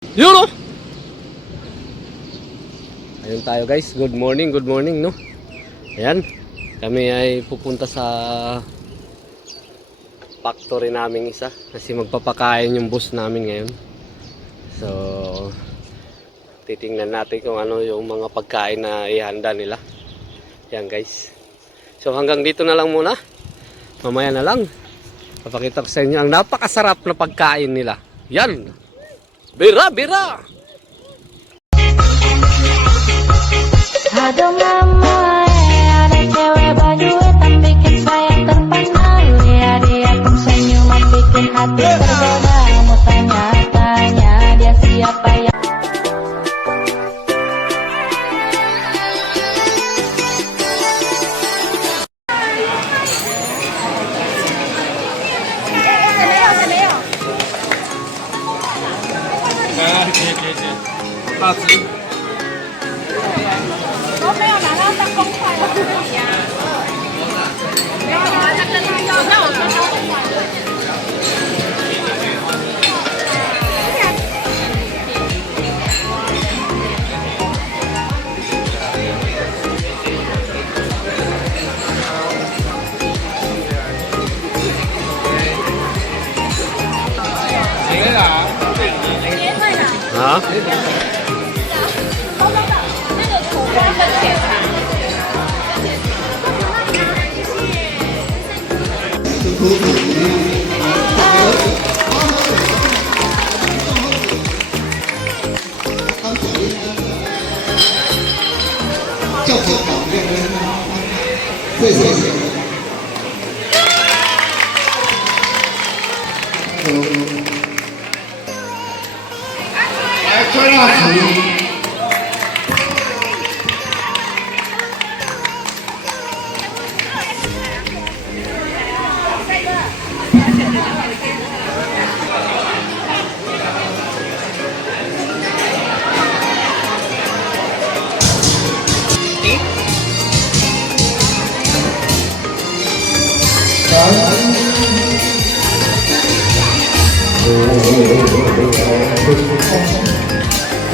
Yun o! Ayun tayo guys, good morning no. Ayan, kami ay pupunta sa factory namin isa kasi magpapakain yung boss namin ngayon. So titingnan natin kung ano yung mga pagkain na ihanda nila. Yan guys. So hanggang dito na lang muna. Mamaya na lang papakita ko sa inyo ang napakasarap na pagkain nila. Yan. Bira, bira. Aduh mama, ada cewek baju hitam bikin saya terpana. Lihat dia pun senyuman bikin hati tergoda. Mau tanya-tanya dia siapa ya? Hả?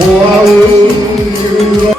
Wow.